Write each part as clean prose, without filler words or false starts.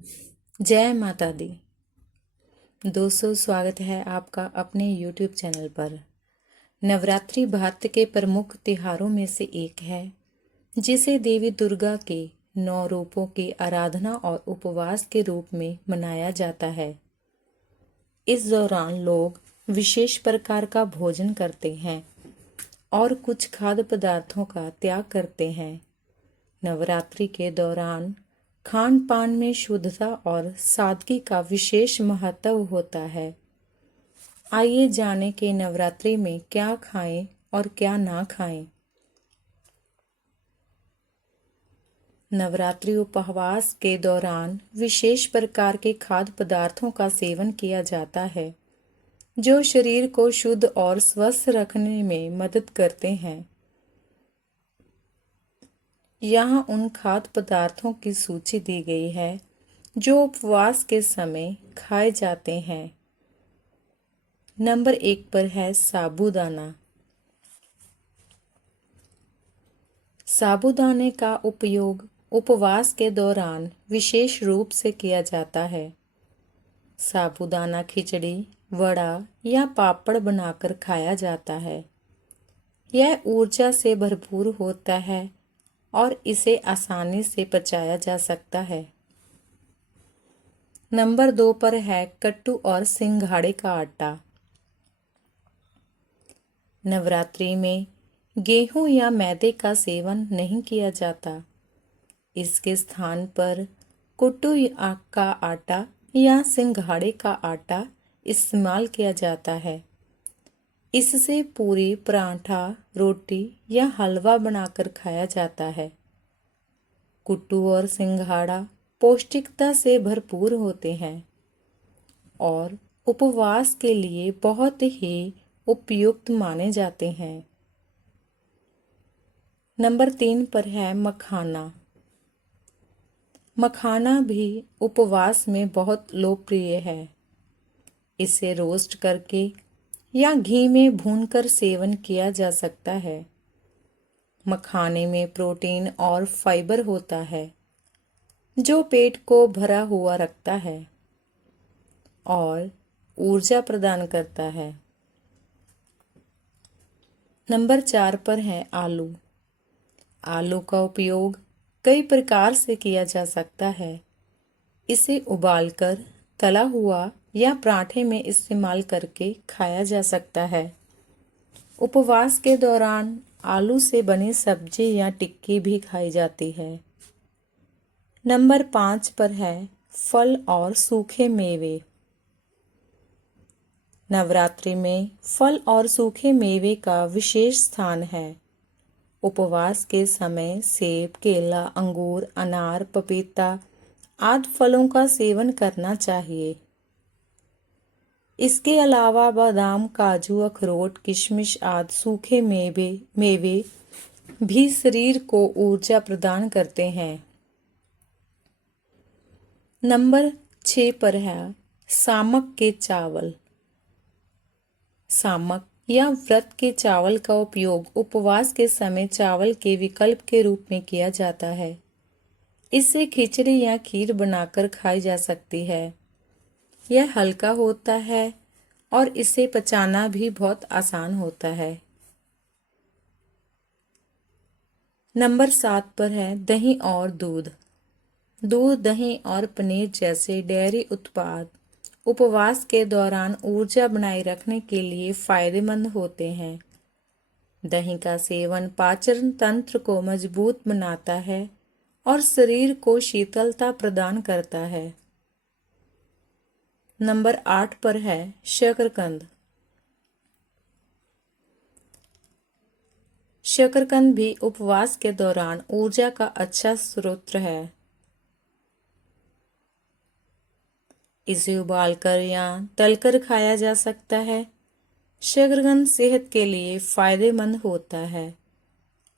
जय माता दी। दोस्तों, स्वागत है आपका अपने YouTube चैनल पर। नवरात्रि भारत के प्रमुख त्योहारों में से एक है, जिसे देवी दुर्गा के 9 रूपों की आराधना और उपवास के रूप में मनाया जाता है। इस दौरान लोग विशेष प्रकार का भोजन करते हैं और कुछ खाद्य पदार्थों का त्याग करते हैं। नवरात्रि के दौरान खान पान में शुद्धता और सादगी का विशेष महत्व होता है। आइए जानें कि नवरात्रि में क्या खाएं और क्या ना खाएं। नवरात्रि उपवास के दौरान विशेष प्रकार के खाद्य पदार्थों का सेवन किया जाता है, जो शरीर को शुद्ध और स्वस्थ रखने में मदद करते हैं। यहाँ उन खाद्य पदार्थों की सूची दी गई है जो उपवास के समय खाए जाते हैं। नंबर 1 पर है साबूदाना। साबूदाने का उपयोग उपवास के दौरान विशेष रूप से किया जाता है। साबूदाना खिचड़ी, वड़ा या पापड़ बनाकर खाया जाता है। यह ऊर्जा से भरपूर होता है और इसे आसानी से पचाया जा सकता है। नंबर 2 पर है कट्टू और सिंघाड़े का आटा। नवरात्रि में गेहूं या मैदे का सेवन नहीं किया जाता। इसके स्थान पर कुट्टू का आटा या सिंघाड़े का आटा इस्तेमाल किया जाता है। इससे पूरी, पराठा, रोटी या हलवा बनाकर खाया जाता है। कुट्टू और सिंघाड़ा पौष्टिकता से भरपूर होते हैं और उपवास के लिए बहुत ही उपयुक्त माने जाते हैं। नंबर 3 पर है मखाना। मखाना भी उपवास में बहुत लोकप्रिय है। इसे रोस्ट करके या घी में भूनकर सेवन किया जा सकता है। मखाने में प्रोटीन और फाइबर होता है, जो पेट को भरा हुआ रखता है और ऊर्जा प्रदान करता है। नंबर 4 पर है आलू। आलू का उपयोग कई प्रकार से किया जा सकता है। इसे उबालकर, तला हुआ या पराठे में इस्तेमाल करके खाया जा सकता है। उपवास के दौरान आलू से बनी सब्जी या टिक्की भी खाई जाती है। नंबर 5 पर है फल और सूखे मेवे। नवरात्रि में फल और सूखे मेवे का विशेष स्थान है। उपवास के समय सेब, केला, अंगूर, अनार, पपीता आदि फलों का सेवन करना चाहिए। इसके अलावा बादाम, काजू, अखरोट, किशमिश आदि सूखे मेवे भी शरीर को ऊर्जा प्रदान करते हैं। नंबर 6 पर है सामक के चावल। सामक या व्रत के चावल का उपयोग उपवास के समय चावल के विकल्प के रूप में किया जाता है। इससे खिचड़ी या खीर बनाकर खाई जा सकती है। यह हल्का होता है और इसे पचाना भी बहुत आसान होता है। नंबर 7 पर है दही और दूध। दूध, दही और पनीर जैसे डेयरी उत्पाद उपवास के दौरान ऊर्जा बनाए रखने के लिए फायदेमंद होते हैं। दही का सेवन पाचन तंत्र को मजबूत बनाता है और शरीर को शीतलता प्रदान करता है। नंबर 8 पर है शकरकंद। शकरकंद भी उपवास के दौरान ऊर्जा का अच्छा स्रोत है। इसे उबालकर या तलकर खाया जा सकता है। शकरकंद सेहत के लिए फायदेमंद होता है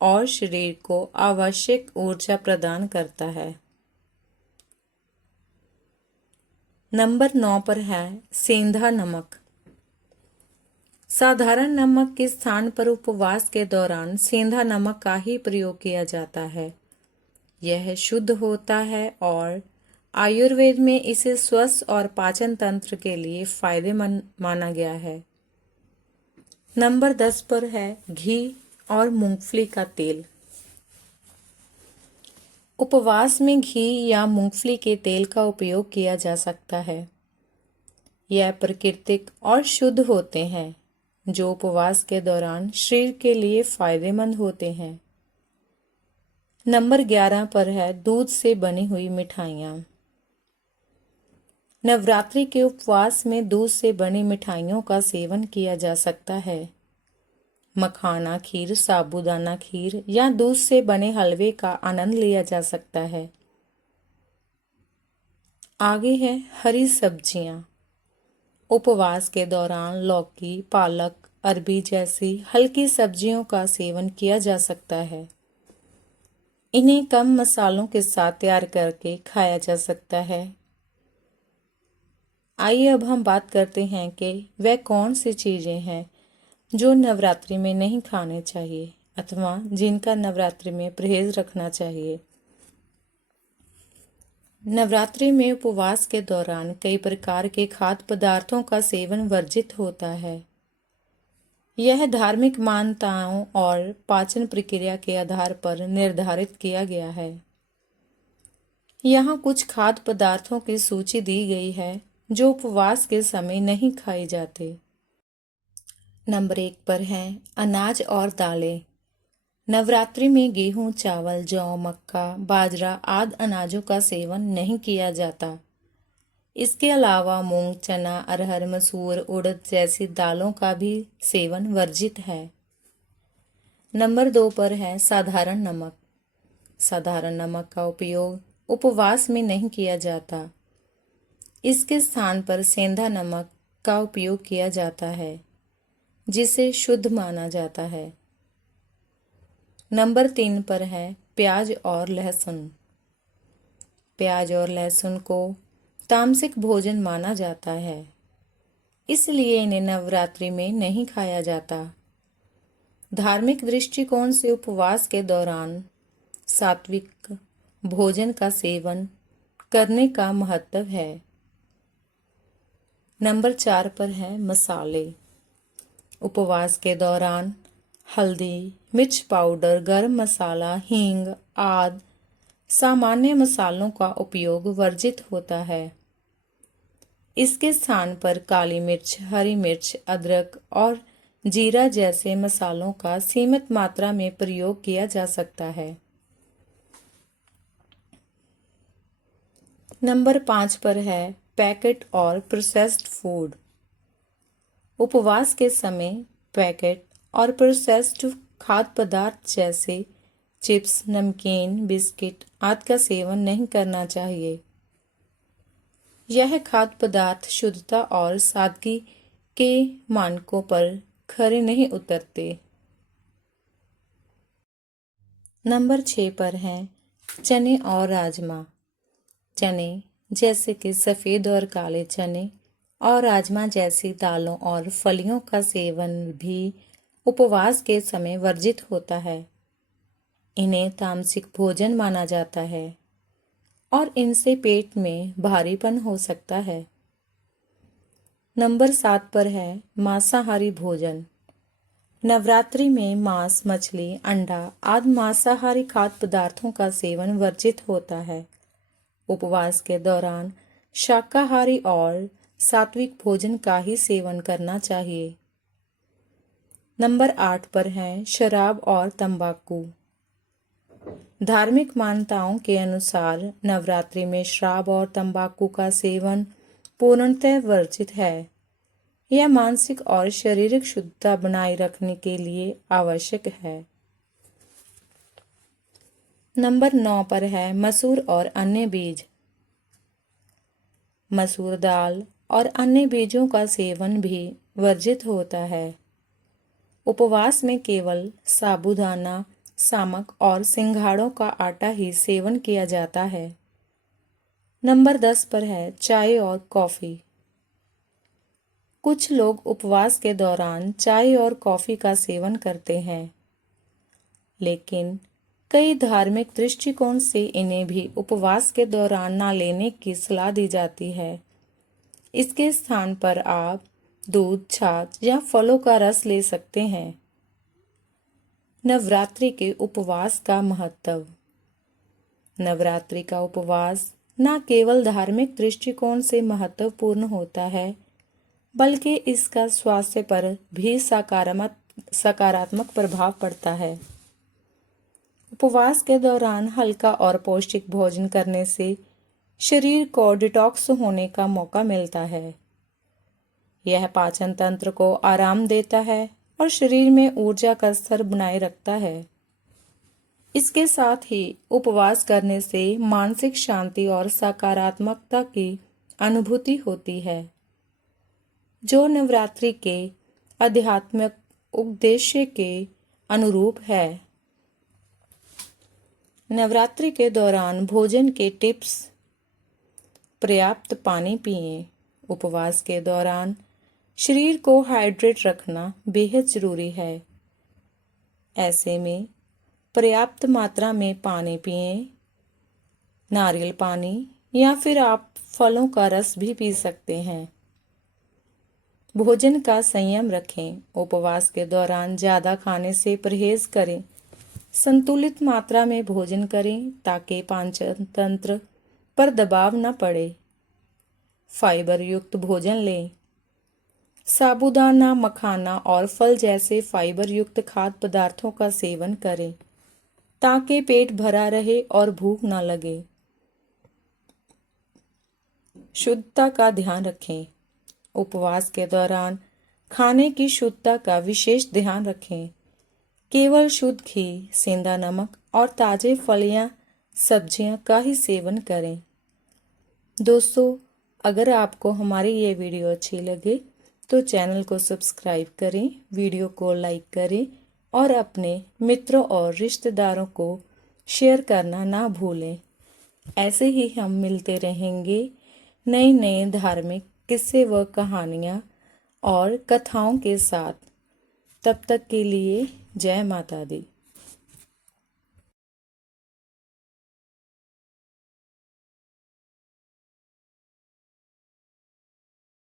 और शरीर को आवश्यक ऊर्जा प्रदान करता है। नंबर 9 पर है सेंधा नमक। साधारण नमक के स्थान पर उपवास के दौरान सेंधा नमक का ही प्रयोग किया जाता है। यह शुद्ध होता है और आयुर्वेद में इसे स्वस्थ और पाचन तंत्र के लिए फायदेमंद माना गया है। नंबर 10 पर है घी और मूंगफली का तेल। उपवास में घी या मूंगफली के तेल का उपयोग किया जा सकता है। यह प्राकृतिक और शुद्ध होते हैं, जो उपवास के दौरान शरीर के लिए फायदेमंद होते हैं। नंबर 11 पर है दूध से बनी हुई मिठाइयाँ। नवरात्रि के उपवास में दूध से बनी मिठाइयों का सेवन किया जा सकता है। मखाना खीर, साबूदाना खीर या दूध से बने हलवे का आनंद लिया जा सकता है। आगे है हरी सब्जियां। उपवास के दौरान लौकी, पालक, अरबी जैसी हल्की सब्जियों का सेवन किया जा सकता है। इन्हें कम मसालों के साथ तैयार करके खाया जा सकता है। आइए अब हम बात करते हैं कि वह कौन सी चीज़ें हैं जो नवरात्रि में नहीं खाने चाहिए अथवा जिनका नवरात्रि में परहेज रखना चाहिए। नवरात्रि में उपवास के दौरान कई प्रकार के खाद्य पदार्थों का सेवन वर्जित होता है। यह धार्मिक मान्यताओं और पाचन प्रक्रिया के आधार पर निर्धारित किया गया है। यहाँ कुछ खाद्य पदार्थों की सूची दी गई है जो उपवास के समय नहीं खाए जाते। नंबर 1 पर है अनाज और दालें। नवरात्रि में गेहूं, चावल, जौ, मक्का, बाजरा आदि अनाजों का सेवन नहीं किया जाता। इसके अलावा मूंग, चना, अरहर, मसूर, उड़द जैसी दालों का भी सेवन वर्जित है। नंबर 2 पर है साधारण नमक। साधारण नमक का उपयोग उपवास में नहीं किया जाता। इसके स्थान पर सेंधा नमक का उपयोग किया जाता है, जिसे शुद्ध माना जाता है। नंबर 3 पर है प्याज और लहसुन। प्याज और लहसुन को तामसिक भोजन माना जाता है, इसलिए इन्हें नवरात्रि में नहीं खाया जाता। धार्मिक दृष्टिकोण से उपवास के दौरान सात्विक भोजन का सेवन करने का महत्व है। नंबर 4 पर है मसाले। उपवास के दौरान हल्दी, मिर्च पाउडर, गरम मसाला, हींग आदि सामान्य मसालों का उपयोग वर्जित होता है। इसके स्थान पर काली मिर्च, हरी मिर्च, अदरक और जीरा जैसे मसालों का सीमित मात्रा में प्रयोग किया जा सकता है। नंबर 5 पर है पैकेट और प्रोसेस्ड फूड। उपवास के समय पैकेट और प्रोसेस्ड खाद्य पदार्थ जैसे चिप्स, नमकीन, बिस्किट आदि का सेवन नहीं करना चाहिए। यह खाद्य पदार्थ शुद्धता और सादगी के मानकों पर खरे नहीं उतरते। नंबर 6 पर है चने और राजमा। चने जैसे कि सफ़ेद और काले चने और राजमा जैसी दालों और फलियों का सेवन भी उपवास के समय वर्जित होता है। इन्हें तामसिक भोजन माना जाता है और इनसे पेट में भारीपन हो सकता है। नंबर 7 पर है मांसाहारी भोजन। नवरात्रि में मांस, मछली, अंडा आदि मांसाहारी खाद्य पदार्थों का सेवन वर्जित होता है। उपवास के दौरान शाकाहारी और सात्विक भोजन का ही सेवन करना चाहिए। नंबर 8 पर है शराब और तंबाकू। धार्मिक मान्यताओं के अनुसार नवरात्रि में शराब और तंबाकू का सेवन पूर्णतः वर्जित है। यह मानसिक और शारीरिक शुद्धता बनाए रखने के लिए आवश्यक है। नंबर 9 पर है मसूर और अन्य बीज। मसूर दाल और अन्य बीजों का सेवन भी वर्जित होता है। उपवास में केवल साबूदाना, सामक और सिंघाड़ों का आटा ही सेवन किया जाता है। नंबर 10 पर है चाय और कॉफ़ी। कुछ लोग उपवास के दौरान चाय और कॉफ़ी का सेवन करते हैं, लेकिन कई धार्मिक दृष्टिकोण से इन्हें भी उपवास के दौरान ना लेने की सलाह दी जाती है। इसके स्थान पर आप दूध, छाछ या फलों का रस ले सकते हैं। नवरात्रि के उपवास का महत्व। नवरात्रि का उपवास न केवल धार्मिक दृष्टिकोण से महत्वपूर्ण होता है, बल्कि इसका स्वास्थ्य पर भी सकारात्मक प्रभाव पड़ता है। उपवास के दौरान हल्का और पौष्टिक भोजन करने से शरीर को डिटॉक्स होने का मौका मिलता है। यह पाचन तंत्र को आराम देता है और शरीर में ऊर्जा का स्तर बनाए रखता है। इसके साथ ही उपवास करने से मानसिक शांति और सकारात्मकता की अनुभूति होती है, जो नवरात्रि के आध्यात्मिक उद्देश्य के अनुरूप है। नवरात्रि के दौरान भोजन के टिप्स। पर्याप्त पानी पिएं। उपवास के दौरान शरीर को हाइड्रेट रखना बेहद जरूरी है। ऐसे में पर्याप्त मात्रा में पानी पिएं। नारियल पानी या फिर आप फलों का रस भी पी सकते हैं। भोजन का संयम रखें। उपवास के दौरान ज़्यादा खाने से परहेज करें। संतुलित मात्रा में भोजन करें ताकि पाचन तंत्र पर दबाव न पड़े। फाइबर युक्त भोजन लें। साबूदाना, मखाना और फल जैसे फाइबर युक्त खाद्य पदार्थों का सेवन करें ताकि पेट भरा रहे और भूख न लगे। शुद्धता का ध्यान रखें। उपवास के दौरान खाने की शुद्धता का विशेष ध्यान रखें। केवल शुद्ध घी, सेंधा नमक और ताजे फल या सब्जियां का ही सेवन करें। दोस्तों, अगर आपको हमारी ये वीडियो अच्छी लगे तो चैनल को सब्सक्राइब करें, वीडियो को लाइक करें और अपने मित्रों और रिश्तेदारों को शेयर करना ना भूलें। ऐसे ही हम मिलते रहेंगे नए नए धार्मिक किस्से व कहानियाँ और कथाओं के साथ। तब तक के लिए जय माता दी।